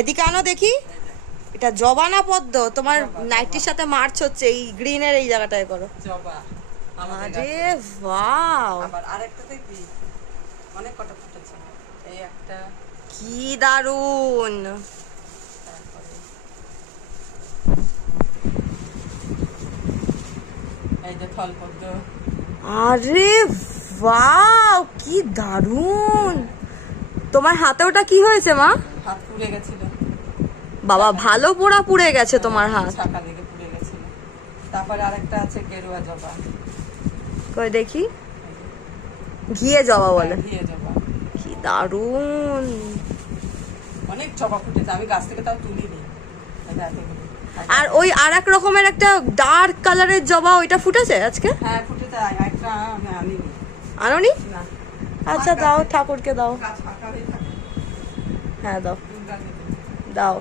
এদিকে আনো দেখি, এটা জবা না পদ্ম? তোমার নাইটির সাথে মার্চ হচ্ছে, এই গ্রিনের এই জায়গাটায় করো। জবা। আরে ওয়াও, আবার আরেকটা দেখবি, অনেক কটা ফুটেছে। এই একটা, কি দারুন। এই যে থলপদ্ম। আরে ওয়াও, কি দারুন। তোমার হাতে ওটা কি হয়েছে মা? হাত পুড়ে গেছিল বাবা, ভালো পোড়া পুড়ে গেছে তোমার হাত। ছাকা লেগে পুড়ে গেছিল। তারপরে আরেকটা আছে গেরুয়া জবা। কই দেখি, ঘিয়ে জবা বলে। ঘিয়ে জবা। কি দারুন। অনেক জবা ফুটেছে, আমি গাছ থেকে তাও তুলিনি। আর ওই আরেক রকমের একটা ডার্ক কালারের জবা, ওইটা ফুটেছে আজকে? হ্যাঁ ফুটেছে, একটা আমি আনিনি। আনোনি? না। আচ্ছা দাও, ঠাকুরকে দাও। গাছ ফাঁকা হয়ে থাকে। হ্যাঁ দাও, দুর্গা দেবী। দাও।